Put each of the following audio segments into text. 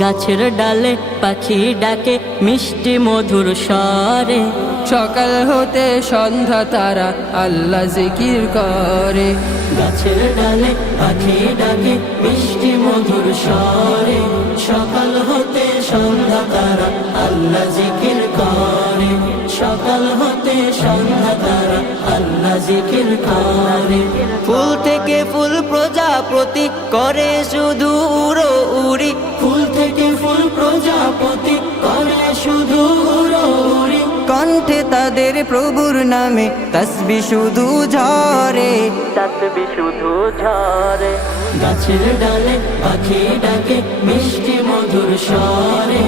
গাছের ডালে পাখি ডাকে মিষ্টি মধুর স্বরে। সকাল হতে সন্ধ্যা তারা আল্লাহ জিকির করে। গাছের ডালে পাখি ডাকে মিষ্টি মধুর স্বরে। সকাল হতে সন্ধ্যা তারা আল্লাহ জিকির করে। সকাল হতে সন্ধ্যা তারা আল্লাহ জিকির করে। ফুল থেকে ফুল প্রজাপতি করে শুধু উড়ো কণ্ঠে তাদের প্রভুর নামে। তসবি শুধু ঝরে তসবি শুধু ঝরে গাছের ডালে পাখি ডাকে মিষ্টি মধুর স্বরে।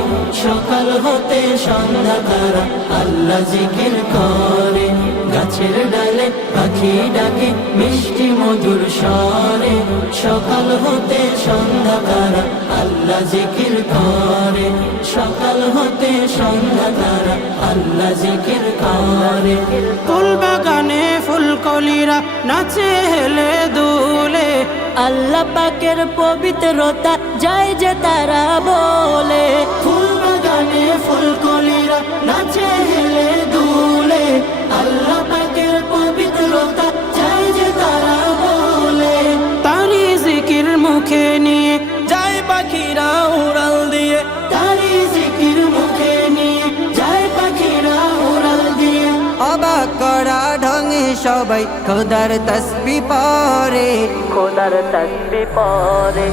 সকাল হতে সন্ধ্যা তারা আল্লাহ জিকির করে। গাছের ডালে পাখি ডাকে মিষ্টি মধুর স্বরে। সকাল হতে সন্ধ্যা তারা আল্লাহ জিকির করে। হতে সন্ধ্যা তারা আল্লাহ জিকির করে। ফুল বাগানে ফুলকলিরা নাচে হেলে দুলে। আল্লাহ পাকের পবিত্রতা যায় যে তারা বলে। ফুল বাগানে ফুলকলিরা নাচে হেলে দুলে। আল্লাহ পাকের পবিত্রতা যায় যে তারা বলে। তারি জিকির মুখে নিয়ে যায় পাখিরা সবাই খোদার তসবি পরে। খোদার তসবি পরে।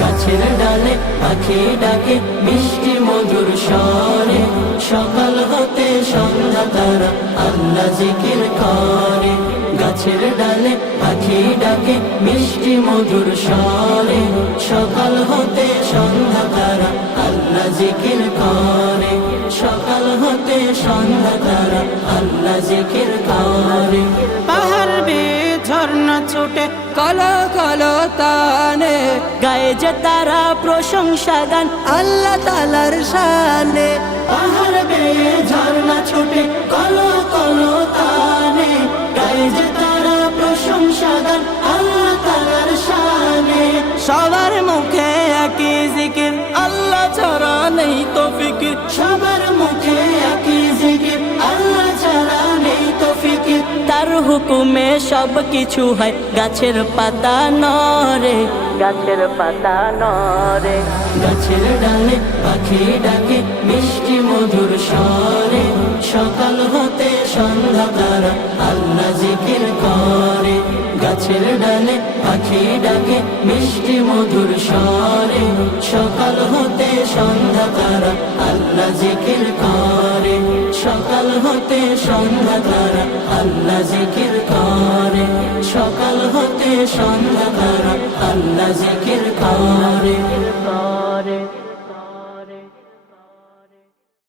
গাছের ডালে পাখি ডাকে মিষ্টি মধুর স্বরে। সকাল হতে সন্ধ্যা তারা আল্লাহ জিকির করে। গাছের ডালে পাখি ডাকে মিষ্টি মধুর স্বরে। সকাল হতে সন্ধ্যা তারা আল্লাহ জিকির করে। সকাল হতে সন্ধ্যা তারা আল্লাহ জিকির ছোটে কলো কলো তানে, গায়ে যে তারা প্রশংসা গান, আল্লাহ তালার সানে পাহাড় বেয়ে ঝর্ণা ছোটে, কলো কলো তানে, গায়ে যে তারা প্রশংসা গান, আল্লাহ তালার সানে সবার মুখে হুকুমে সব কিছু হয়। গাছের পাতা নরে গাছের পাতা নরে গাছের ডালে পাখি ডাকে মিষ্টি মধুর স্বরে। সকাল হতে সন্ধ্যা তারা আল্লাহ জিকির করে। গাছের ডালে পাখি ডাকে মিষ্টি মধুর স্বরে। সকাল হতে সন্ধ্যা তারা আল্লাহ জিকির করে। হতে সন্ধ্যা তারা আল্লাহ জিকির করে। সকাল হতে সন্ধ্যা তারা আল্লাহ জিকির করে।